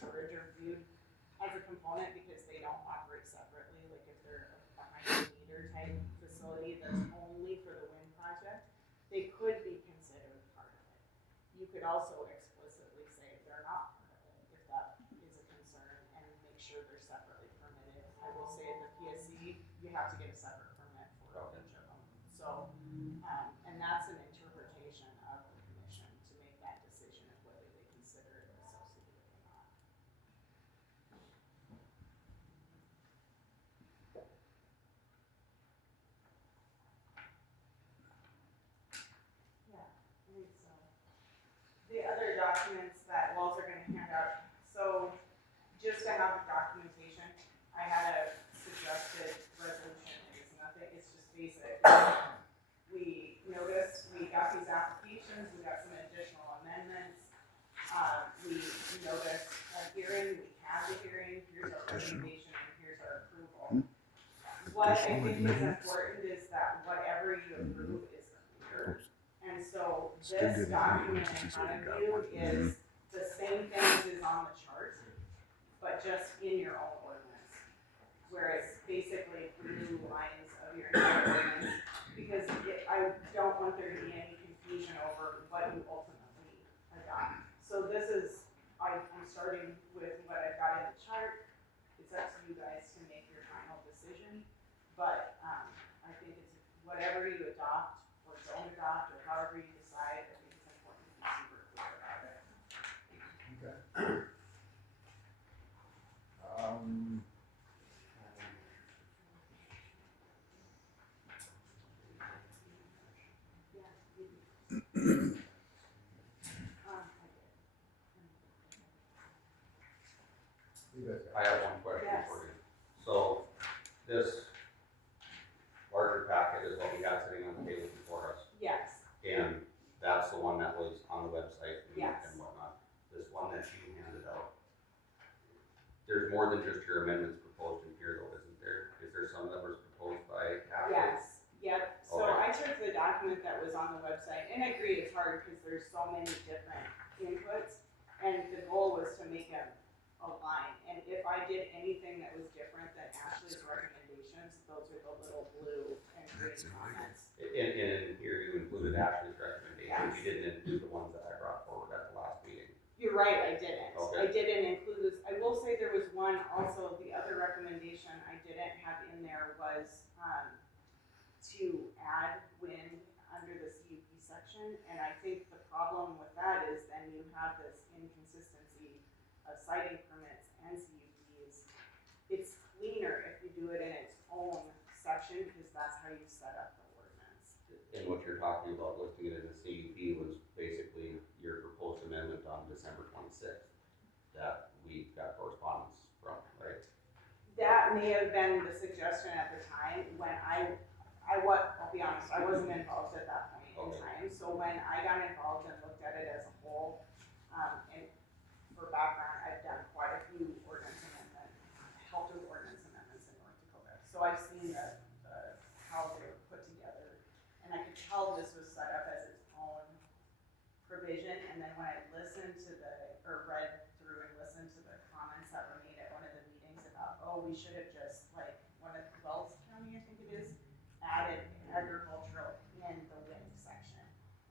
storage are viewed as a component because they don't operate separately. Like if they're a behind the meter type facility that's only for the wind project, they could be considered part of it. You could also explicitly say they're not part of it if that is a concern, and make sure they're separately permitted. I will say at the PSC, you have to get a separate permit for each of them. So, and that's an interpretation of the commission to make that decision of whether they consider it associated or not. Yeah, I think so. The other documents that Walls are going to hand out, so just to have documentation, I had a suggested resolution. It's nothing, it's just basic. We noticed, we got these applications, we got some additional amendments. We noticed a hearing, we had the hearing, here's our recommendation, and here's our approval. What I think is important is that whatever you approve is clear. And so this document in front of you is the same thing as is on the chart, but just in your own ordinance, where it's basically blue lines of your entire ordinance, because I don't want there to be any confusion over what you ultimately adopt. So this is, I'm starting with what I've got in the chart. It's up to you guys to make your final decision, but I think it's whatever you adopt or don't adopt, or however you decide, I think it's important to be super clear about it. Okay. I have one question Yes. for you. So this larger packet is what we got sitting on the table before us, Yes, and that's the one that was on the website Yes. and whatnot. This one that you handed out, there's more than just your amendments proposed in here though, isn't there? Is there some that was proposed by Ashley? yes, yep. So Okay. I took the document that was on the website, and I agree it's hard because there's so many different inputs, and the goal was to make them align. And if I did anything that was different than Ashley's recommendations, those are the little blue and green comments. In here you included Ashley's recommendations, Yes. you didn't include the ones that I brought forward at the last meeting. You're right, I didn't. Okay. I didn't include this. I will say there was one also, the other recommendation I didn't have in there was to add wind under the CUP section. And I think the problem with that is then you have this inconsistency of citing permits and CUPs. It's cleaner if you do it in its own section because that's how you set up the ordinance. And what you're talking about listing it in the CUP was basically your proposed amendment on December 26th that we got correspondence from, right? That may have been the suggestion at the time when I'll be honest, I wasn't involved at that point in time. So when I got involved and looked at it as a whole, and for background, I've done quite a few ordinance amendments, helped with ordinance amendments in North Dakota. So I've seen how they were put together, and I could tell this was set up as its own provision. And then when I listened to read through and listened to the comments that were made at one of the meetings about, oh, we should have just like one of Wells County, I think it is, added agricultural in the wind section.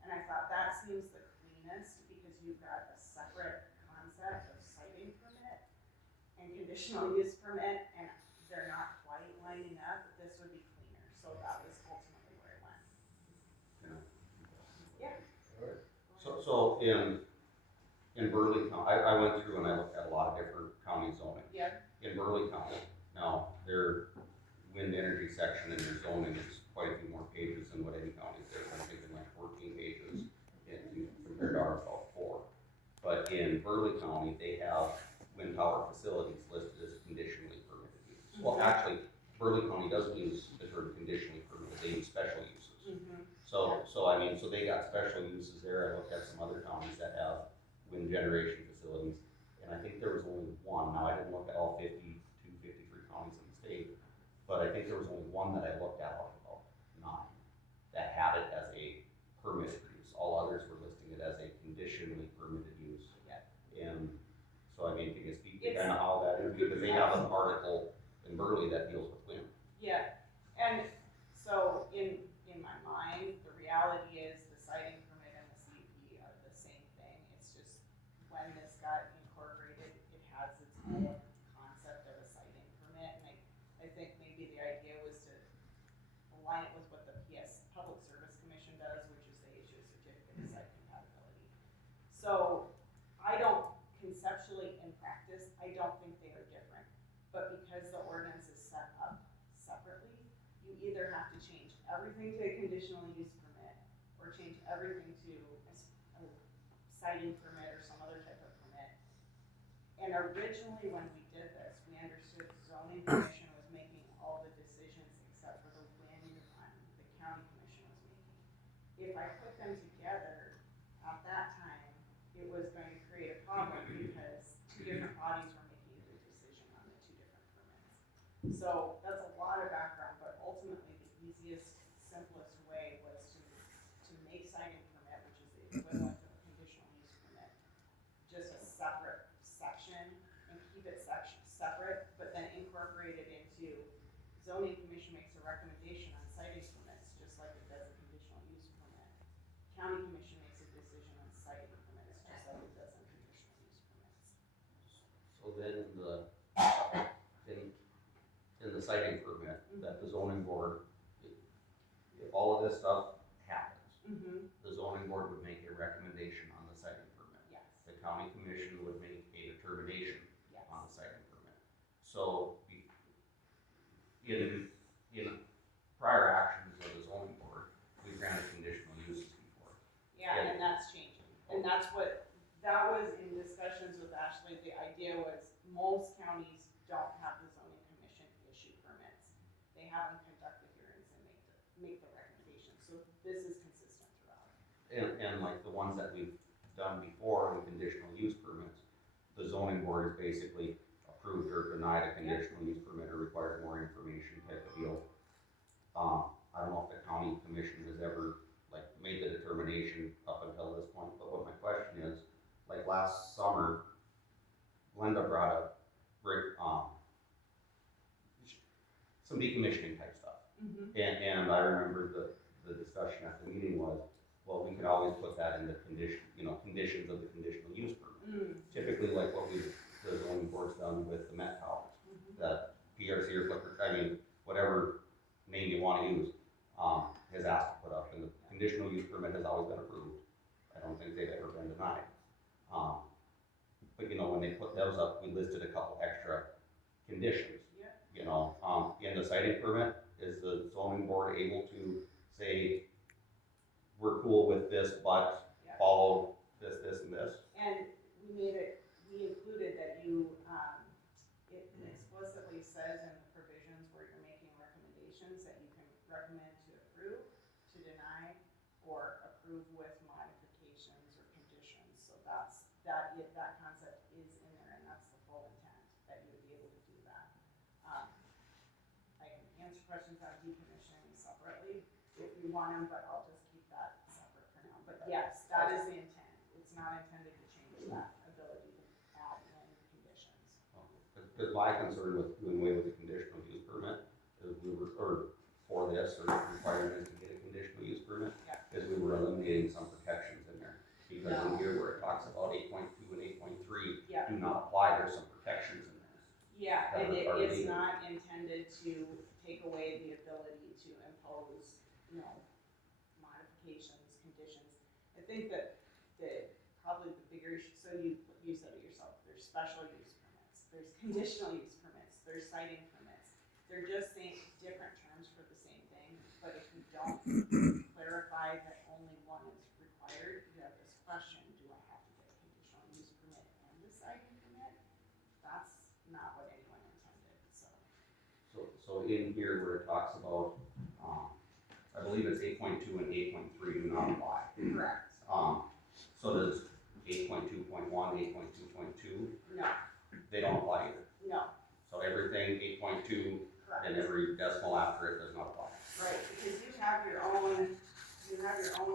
And I thought that seems the cleanest because you've got a separate concept of siting permit and conditional use permit, and they're not quite lining up, but this would be cleaner. So that was ultimately where it went. Yeah. So in Burley County, I went through and I looked at a lot of different county zoning. Yeah. In Burley County, now their wind energy section in their zoning is quite a few more pages than what any county is. I'm thinking like 14 pages compared to ours about 4. But in Burley County, they have wind tower facilities listed as conditionally permitted uses. Well, actually, Burley County doesn't use the term conditionally permitted, they use special uses. Mm-hmm. So they got special uses there. I looked at some other counties that have wind generation facilities, and I think there was only one. Now, I didn't look at all 52, 53 counties in the state, but I think there was only one that I looked at out of about 9 that had it as a permitted use. All others were listing it as a conditionally permitted use. Yeah. And so I mean, to speak when this got incorporated, it has its own concept of a siting permit, and I think maybe the idea was to align it with what the Public Service Commission does, which is they issue a certificate of site compatibility. So I don't, conceptually in practice, I don't think they are different, but because the ordinance is set up separately, you either have to change everything to a conditional use permit or change everything to a siting permit or some other type of permit. And originally when we did this, we understood the zoning commission was making all the decisions except for the when one the county commission was making. If I put them together at that time, it was going to create a problem because two different bodies were making the decision on the two different permits. So that's a lot of background, but ultimately the easiest, simplest way was to make siting permit, which is the equivalent of a conditional use permit, just a separate section and keep it separate, but then incorporate it into zoning commission makes a recommendation on siting permits, just like it does a conditional use permit. County commission makes a decision on siting permits, just like it does on conditional use permits. So then in the siting permit, that the zoning board, if all of this stuff happens, the zoning board would make a recommendation on the siting permit. Yes. The county commission would make a determination Yes. on the siting permit. So in prior actions of the zoning board, we granted conditional uses before. Yeah, Yeah. and that's changing. And that was in discussions with Ashley, the idea was most counties don't have the zoning commission issue permits. They have them conduct the hearings and make the recommendations. So this is consistent throughout. And like the ones that we've done before in conditional use permits, the zoning board has basically approved or denied a conditional use permit or required more information type of deal. I don't know if the county commission has ever like made the determination up until this point, but what my question is, like last summer, Glenda brought up some decommissioning type stuff. And I remember the discussion at the meeting was, well, we could always put that in the conditions of the conditional use permit. Typically like what the zoning board's done with the Met Towers, that PRC or Flipper, whatever name you wanna use, has asked to put up, and the conditional use permit has always been approved. I don't think they've ever been denied. But when they put those up, we listed a couple extra conditions. In the siting permit, is the zoning board able to say, we're cool with this, but follow this, and this? And we included that it explicitly says in the provisions where you're making recommendations that you can recommend to approve, to deny, or approve with modifications or conditions. So that concept is in there, and that's the full intent, that you would be able to do that. I can answer questions on decommissioning separately if you want them, but I'll just keep that separate for now. But yes, that is the intent. It's not intended to change that ability to add in conditions. Because my concern with doing away with the conditional use permit is for this, or requirement to get a conditional use permit, is we were eliminating some protections in there. Because in here where it talks about 8.2 and 8.3 do not apply, there's some protections in there. Yeah, and it are is needed. not intended to take away the ability to impose, modifications, conditions. I think that probably the bigger issue, so you said it yourself, there's special use permits, there's conditional use permits, there's siting permits. They're just saying different terms for the same thing, but if you don't clarify that only one is required, you have this question, do I have to get a conditional use permit and a siting permit? That's not what anyone intended, so. So in here where it talks about, I believe it's 8.2 and 8.3 do not apply. Correct. So does 8.2.1, 8.2.2? No, They don't apply either. no, So everything 8.2 correct. and every decimal after it does not apply. Right, because you have your own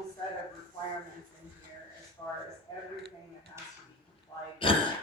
set of requirements in here as far as everything that has to be complied with